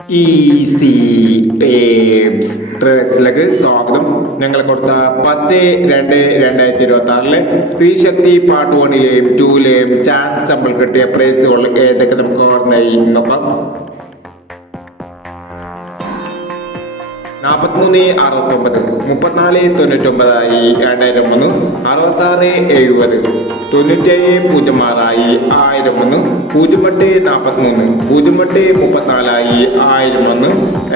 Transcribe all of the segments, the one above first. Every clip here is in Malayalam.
ഈസി സ്വാഗതം. ഞങ്ങൾ കൊടുത്ത പത്ത് രണ്ട് രണ്ടായിരത്തി ഇരുപത്തി ആറിൽ സ്ത്രീ ശക്തി പാർട്ട് വണ്ണിലെയും ടൂലെയും ചാൻസ് നമ്മൾ കിട്ടിയ പ്രൈസുകൾ ഏതൊക്കെ നമുക്ക് ഓർമ്മയായി നോക്കാം? നാൽപ്പത്തിമൂന്ന് അറുപത്തൊമ്പത് മുപ്പത്തിനാല് തൊണ്ണൂറ്റൊമ്പതായി രണ്ടായിരം ഒന്ന് അറുപത്തി ആറ് എഴുപത് തൊണ്ണൂറ്റേഴ് പൂജ്യം ആറായി ആയിരം ഒന്ന് പൂജ്യം എട്ട് നാൽപ്പത്തിമൂന്ന് പൂജ്യം എട്ട് മുപ്പത്തിനാലായി ആയിരം ഒന്ന്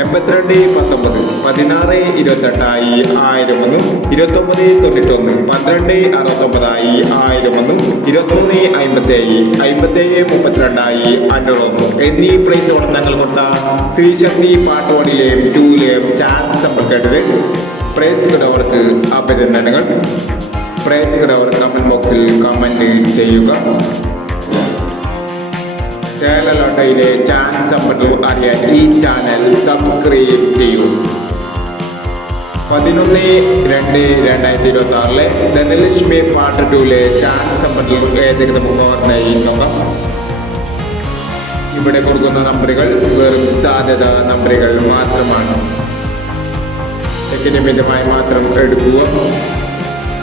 എൺപത്തിരണ്ട് പത്തൊമ്പത് പതിനാറ് ഇരുപത്തെട്ടായി ആയിരം ഒന്ന് ഇരുപത്തൊമ്പത് തൊണ്ണൂറ്റൊന്ന് പന്ത്രണ്ട് അറുപത്തൊമ്പതായി ആയിരം ഒന്ന് ഇരുപത്തൊന്ന് അമ്പത്തേഴ് അമ്പത്തേഴ് മുപ്പത്തിരണ്ടായി അഞ്ഞൂറൊന്ന് എന്നീ പ്രൈസുകൾ ഞങ്ങൾ കൊടുത്ത സ്ത്രീശക്തി പാട്ടോടിലെയും ടൂലെയും ചാൻസ് സമ്പർക്കേണ്ടത് പ്രൈസുകളുടെ അവർക്ക് അഭിനന്ദനങ്ങൾ. പ്രൈസുകളുടെ അവർ കമന്റ് ബോക്സിൽ കമന്റ് ചെയ്യുക. കേരള ലോട്ടയിലെ ചാൻസ് അറിയാൻ ഈ ചാനൽ സബ്സ്ക്രൈബ് ചെയ്യൂ. പതിനൊന്ന് രണ്ട് രണ്ടായിരത്തി ഇരുപത്തി ആറിലെ ധനലക്ഷ്മി പാർട്ട് ടൂലെ ചാൻസ് സമ്പത്തിൽ ഏതെങ്കിലും നമുക്ക് ഇവിടെ കൊടുക്കുന്ന നമ്പറുകൾ വെറും സാധ്യത നമ്പറുകൾ മാത്രമാണ്. തെക്കിന് മിതമായി മാത്രം എടുക്കുക.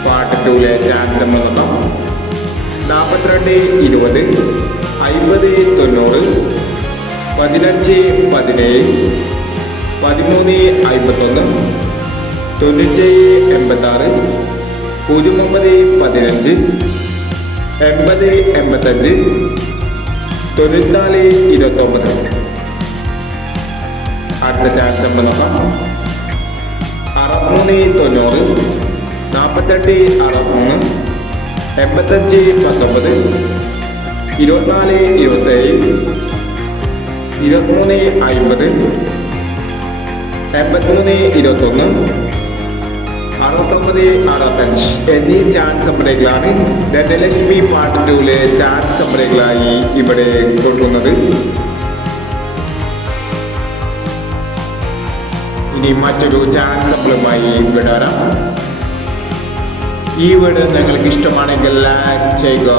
പാർട്ട് ടൂലെ ചാൻസ് നോക്കാം നാൽപ്പത്തിരണ്ട് ഇരുപത് അൻപത് തൊണ്ണൂറ് പതിനഞ്ച് പതിനേഴ് പതിമൂന്ന് അമ്പത്തൊന്ന് തൊണ്ണൂറ്റേഴ് എൺപത്താറ് പൂജ്യം ഒമ്പത് പതിനഞ്ച് എൺപത് എൺപത്തഞ്ച് തൊണ്ണൂറ്റിനാല് ഇരുപത്തൊമ്പത്. അടുത്ത ചാൻസ് നമ്മൾ നോക്കാം അറുപത്തിമൂന്ന് തൊണ്ണൂറ് നാൽപ്പത്തെട്ട് അറുപത്തൊന്ന് എൺപത്തഞ്ച് പത്തൊമ്പത് ഇരുപത്തിനാല് ഇരുപത്തേഴ് ഇരുപത്തിമൂന്ന് അമ്പത് എൺപത്തിമൂന്ന് ഇരുപത്തൊന്ന് അറുപത്തൊമ്പത് അറുപത്തഞ്ച് എന്നീ ചാൻസ് നമ്പറുകളാണ് ധനലക്ഷ്മി പാർട്ട് ടൂലെ ചാൻസ് നമ്പറുകളായി ഇവിടെ കൊടുക്കുന്നത് ഇനി മറ്റൊരു ചാൻസ് ഇവിടെ വരാം. ഈ വീട് നിങ്ങൾക്ക് ഇഷ്ടമാണെങ്കിൽ ലൈക്ക് ചെയ്യുക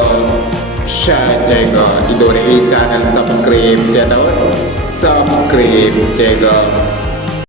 ഷെയർ ചെയ്യുക. ഇതുവരെ ഈ ചാനൽ സബ്സ്ക്രൈബ് ചെയ്തവർ സബ്സ്ക്രൈബ് ചെയ്യുക.